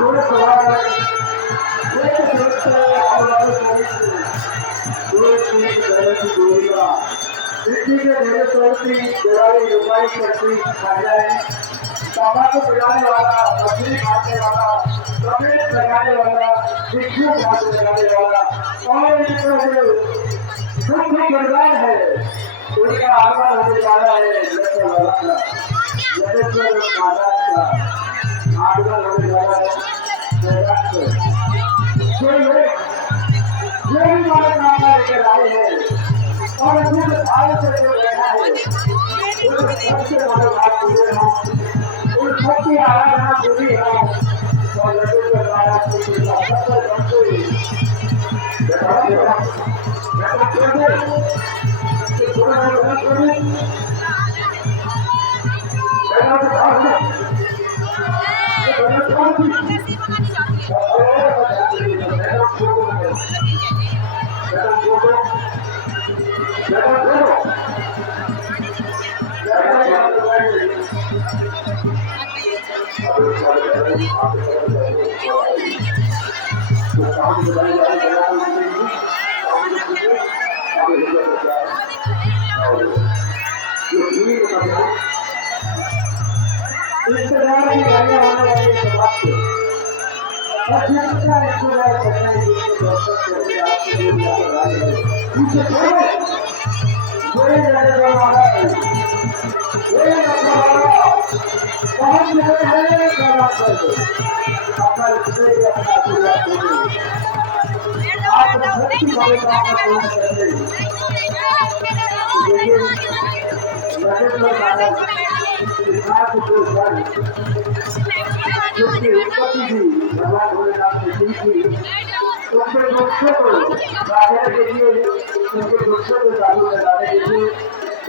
थोड़ा सवाल है, एक सोचते हैं और वाले सोचते हैं, दो चीज तरह की दूरियां, इसी के मेरे सोचती दिवाली रुपाई करती खाया है, बाबा को बुलाने वाला, मछली खाने वाला, कपड़े लगाने वाला, भिक्षु खाने लगाने वाला, और दुख बरबाद है, उनका आगमन होने वाला है, जैसे वाला का, जैसे महाराज का आगमन होने वाला है, जो भी हमारे नाम लेकर आए हैं और जिस भाव से जो बैठा है उस सबसे बड़े बात पूरे हों, उस सबकी आराधना पूरी हो और लड्डू के द्वारा पूरी का सबसे बच्चे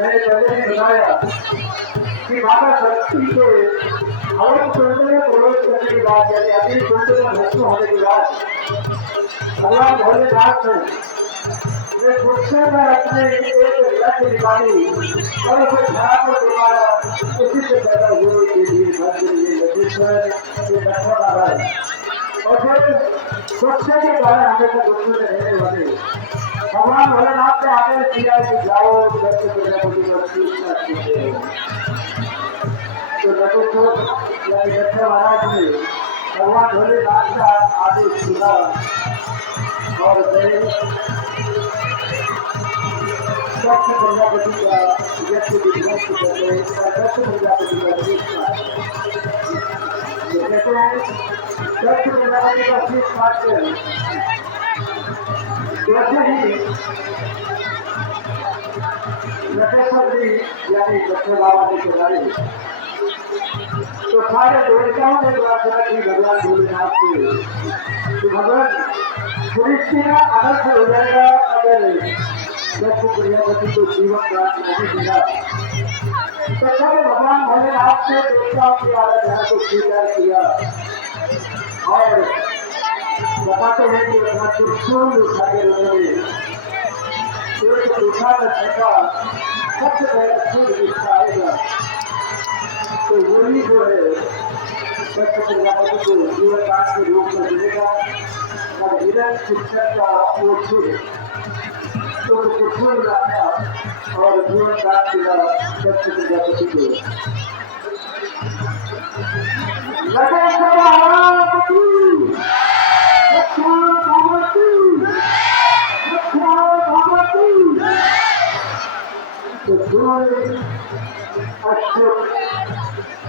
मैंने पहले ही बताया कि माता शक्ति के हवन कुंड में प्रवेश करने के बाद यानी अभी कुंड में भस्म होने के बाद भगवान भोलेनाथ ने गुस्से में अपने एक लक्ष्य निकाली और उसे खराब को दोबारा उसी से पैदा हुए के लिए और फिर गुस्से के कारण हमेशा गुस्से में रहने वाले भगवान भोलेनाथ ने आदेश दिया कि जाओ दत्त प्रजापति तो नटेश्वर यानी दत्त महाराज ने भगवान भोलेनाथ का आदेश सुना और दत्त प्रजापति का यज्ञ विध्वंस करते दत्त प्रजापति का कहते हैं दत्त प्रजापति का शीश काटते वैसे ही नटेश्वर जी यानी दक्षिण बाबा ने चलाए तो सारे देवताओं ने प्रार्थना की भगवान भोलेनाथ से कि भगवान सृष्टि का अनर्थ हो जाएगा अगर दक्ष प्रजापति को जीवन प्राप्त नहीं मिला तो तब भगवान भोलेनाथ से देवताओं की आराधना को स्वीकार किया और बताते हैं कि अपना त्रिशूल उठा के उन्होंने एक उठा कर फेंका सबसे पहले सूर्य दिखता आएगा तो वही जो है दत्त प्रजापति को जीवन दान के रूप में मिलेगा और हिरण शिक्षक का वो सूर्य तो उसको सूर्य लाया और जीवन दान किया दत्त प्रजापति को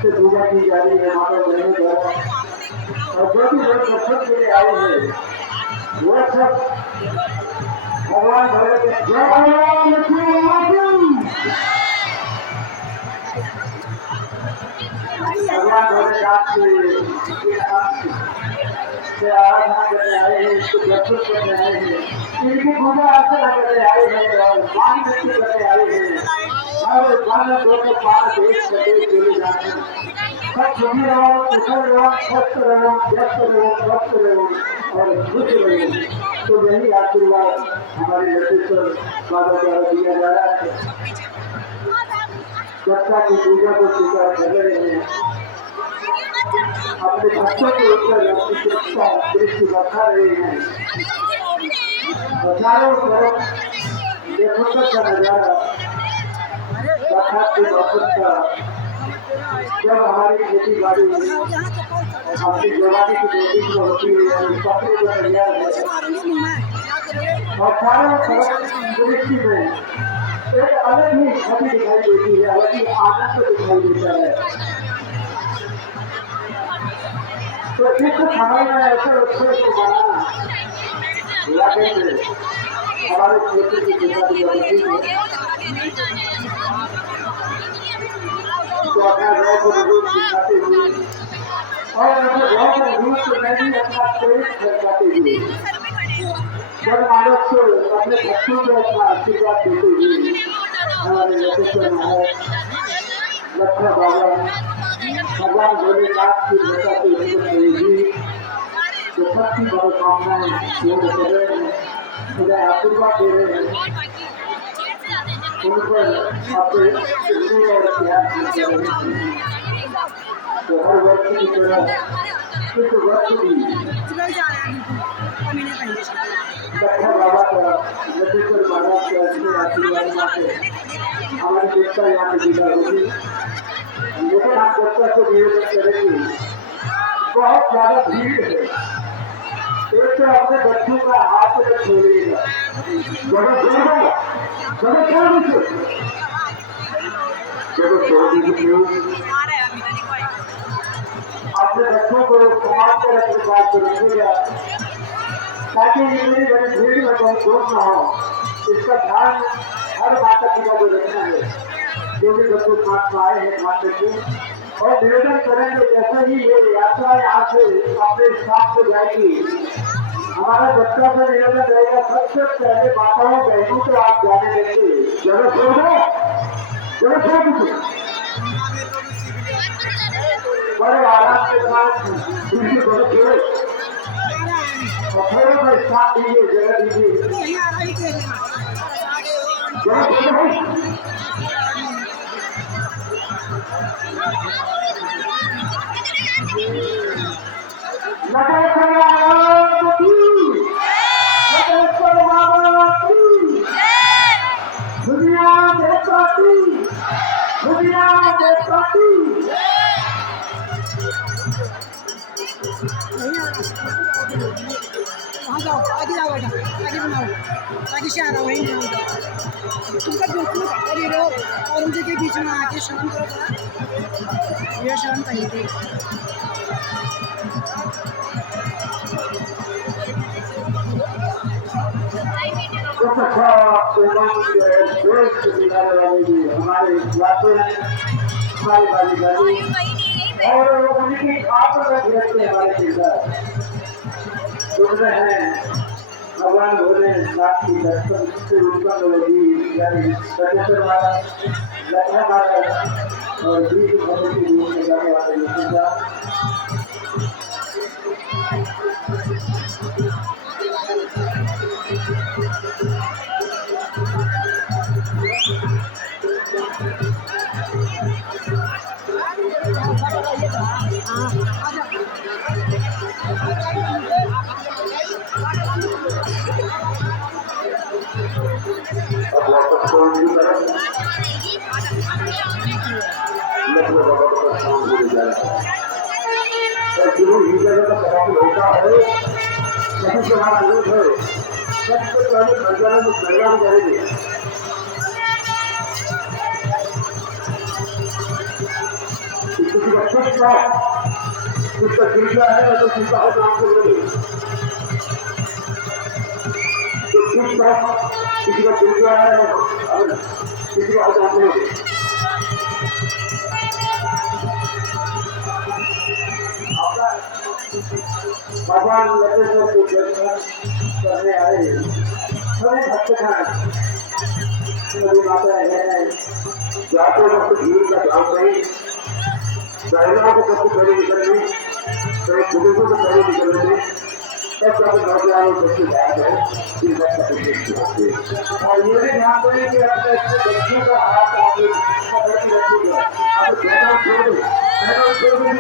से पूजा की जा रही है माता बहनों द्वारा और जो भी लोग दर्शन के लिए आए हैं वह सब भगवान भोलेनाथ से आराधना करने आए हैं इसको दर्शन करने आए हैं इनकी पूजा अर्चना करने आए हैं और मान व्यक्ति करने आए हैं और मानव दोनों पार देश प्रदेश चले जाते हैं सब सुखी रहो कुशल रहो स्वस्थ रहो व्यस्त रहो स्वस्थ रहो और खुश रहो तो यही आशीर्वाद हमारे नटेश्वर बाबा द्वारा दिया जा रहा है दत्ता की पूजा को स्वीकार कर रहे हैं अपने बच्चों के ऊपर अपनी सुरक्षा दृष्टि रखा रहे हैं। चारों तरफ देखो का नजारा बरसात के मौसम का, जब हमारी खेती बाड़ी अपनी जवानी की नजदीक में होती है, पकड़े को तैयार है और चारों तरफ दृष्टि में एक अलग ही छवि दिखाई देती है, अलग ही आनंद दिखाई देता है। तो इस समय में ऐसे उत्सव को मनाना लगेंगे हमारे क्षेत्र की किसानी कमेटी में तो अपना गाँव को मजबूत सिखाते हुए और अपने गाँव को मजबूत करने भी अपना प्रेरित करते हुए जनमानस को अपने बच्चों को अपना आशीर्वाद देते हुए हमारे लोकेश्वर महाराज लक्ष्मण बाबा भगवान भोलेनाथ की कृपा से रहेगी तो सबकी मनोकामनाएं पूर्ण कर रहे हैं, खुदा आशीर्वाद दे रहे हैं, उन पर आपके और प्यार कर रहे हैं। तो हर वर्ष की तरह इस वर्ष भी लक्ष्मण बाबा का लक्ष्मेश्वर महाराज के अच्छे आशीर्वाद से हमारी देवता यहाँ पे विदा होगी। लेकिन हम देवता को निवेदन करेंगे, बहुत ज्यादा भीड़ है, एक तो अपने बच्चों का हाथ में छोड़िएगा, अपने बच्चों को समाज कर अपने बात को रखिएगा ताकि इतनी बड़ी भीड़ में बहुत दुख न हो। इसका ध्यान हर माता पिता को रखना है, जो भी बच्चों साथ में आए हैं माता को, और निवेदन करेंगे जैसे ही ये यात्रा यहाँ से अपने साथ से जाएगी, हमारा बच्चा से निवेदन रहेगा सबसे पहले माताओं बहनों को आप जाने देंगे। बड़े आराम के साथ थोड़ा सा साथ दीजिए, जगह दीजिए। वहाँ जाओ, आगे जाओ बेटा, आगे बनाओ, आगे से आ रहा वहीं नहीं होगा। तुमका बिल्कुल धक्का दे रहे हो और उनके के बीच में आके शर्म करो थोड़ा, ये शर्म चाहिए थी। हमारे और उनकी आप हमारे किरदार सुन रहे हैं। भगवान भोलेनाथ की दर्शन से उत्पन्न होगी, यानी सचेश्वर महाराज, लक्ष्मण महाराज और बीच भवन के रूप में जाने वाले रिश्तेदार होता है, सभी के हाथ विरोध है, सबसे पहले प्रज्ञान में कल्याण करेंगे। किसी का कुछ का उसका चिंता है तो चिंता हो तो आपको बोले, तो कुछ का किसी का चिंता है और किसी का हो तो आपको बोले। भगवान लक्ष्मण को दर्शन करने आए सभी भक्तगण, सभी माताएं हैं, जाते वक्त भीड़ का ध्यान नहीं, महिलाओं को सबसे पहले निकलने, तो पुरुषों को पहले निकलने, तब तक नौजवानों को सबसे ध्यान है, इस बात का विशेष होते हैं। और ये भी ध्यान करें कि अपने बच्चों का हाथ आप लोग पकड़ के रखिएगा, आप ज्यादा छोड़ दें, ज्यादा छोड़ दें,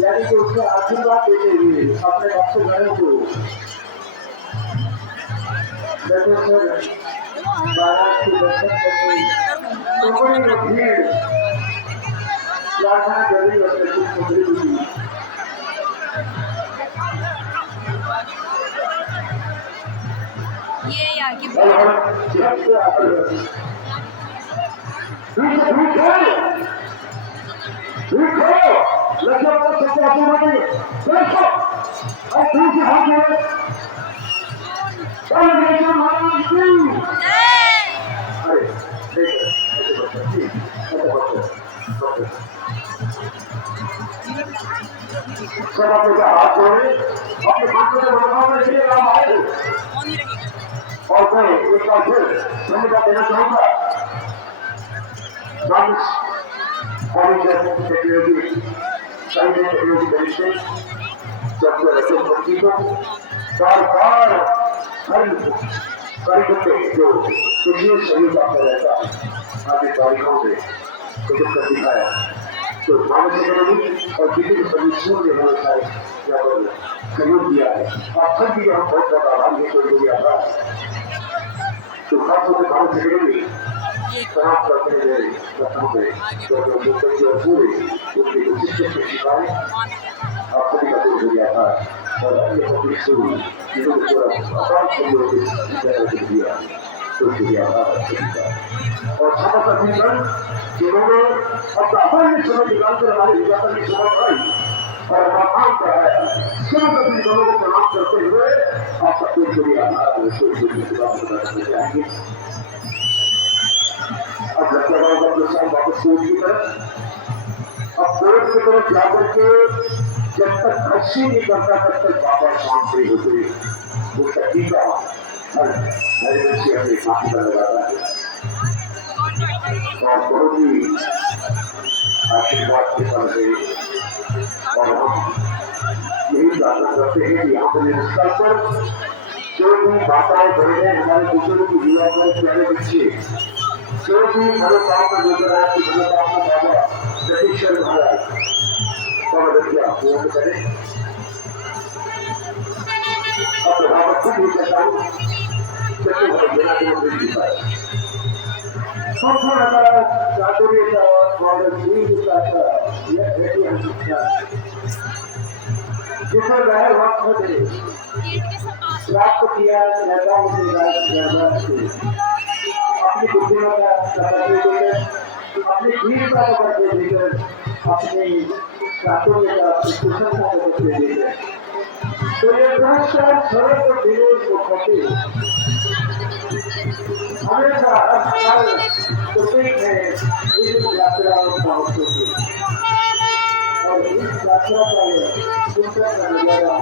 यानी कि उसका आशीर्वाद देते हुए अपने भक्तगणों को बारात के दर्शन करते लोगों की भीड़ प्रार्थना कर रही और सुंदरी हुई ये यार की सब अपने हाथ जोड़े अपने हाथ में मनोभाव के लिए काम आए और मैं एक बार फिर धन्यवाद देना चाहूंगा college technology science and technology college से डॉक्टर अशोक भक्ति को बार बार हर कार्यक्रम में जो सुनिए सहयोग आपका रहता है आगे तारीखों से कुछ कर दिखाया तो मानसिक और विभिन्न सदस्यों ने हमें सहयोग दिया है और सब भी हम बहुत ज्यादा आभार है कोई भी आभार तो खासतौर से मानसिक तमाम करते हैं लखनऊ में तो बच्चे और पूरे उसकी कोशिश से सिखाए आप सभी का बहुत हो गया था और अन्य पब्लिक शुरू जिन्होंने पूरा आसान सहयोग दिया तो उसके लिए आभार और समस्त अभिनंदन जिन्होंने अपना अमूल्य समय निकालकर हमारे विज्ञापन की सुबह पाई और अपना काम कराया समस्त अभिनंदनों को प्रणाम करते हुए आप सबके लिए आभार जाएंगे अब लखनऊ का प्रसाद वापस सोच की तरफ अब कोर्ट की तरफ जाकर के जब तक खर्ची नहीं करता तब तक बाबा शांत नहीं होते वो तरीका नए बच्चे अपने साथी का लगाता है और बहुत ही आशीर्वाद के पल है और हम यही प्रार्थना करते हैं कि यहाँ पर स्तर पर जो भी बाताएं बढ़ रहे हमारे बुजुर्ग की युवा पर प्यारे बच्चे जो भी मनोकामना लेकर आया कि मनोकामना बाबा जगदीश्वर महाराज और बच्चा पूर्ण करें और बाबा खुद ही कहता हूँ संपूर्ण चातुर्य और जिसे वह वक्त में प्राप्त किया नेताओं से अपनी बुद्धिमत्ता अपनी वीरता को करके देकर अपनी चातुर्य का कुशलता को करके देकर तो ये पुरस्कार सरल को विरोध को करते हमेशा हर साल कुछ है इस यात्रा और संस्कृति और इस यात्रा का सुंदर नजारा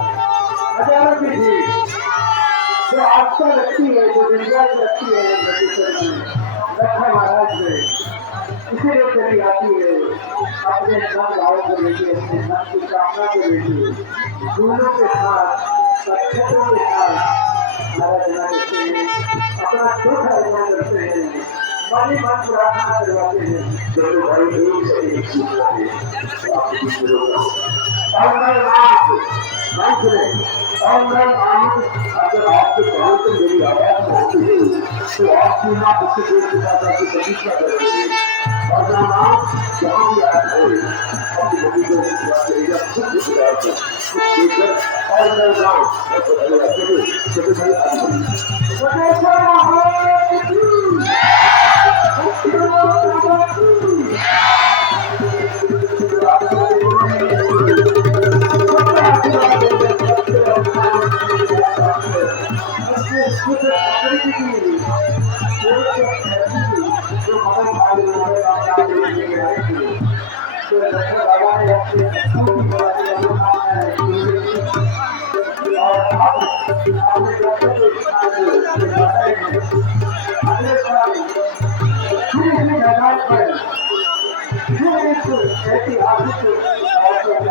हजारों की भीड़ जो आस्था रखती है जो विश्वास रखती है लखनऊ महाराज में इसीलिए चली आती है अपने मन भाव को लेके अपने मन की कामना को लेके दूरों के साथ सक्षों के साथ आराधना करते हैं अपना दुख आराधना करते हैं मन ही मन प्रार्थना करवाते हैं जो भाई एक से एक करते हैं और मैं अगर आपके गाँव से मेरी आवाज होती है तो आपकी माँ उससे देर के साथ आपकी प्रतीक्षा करेंगे और मैं माँ जहाँ भी आए हुए अपनी मम्मी को खुद विचार कर देखकर और मैं गाँव चले भाई तो रखें। ये एक ऐतिहासिक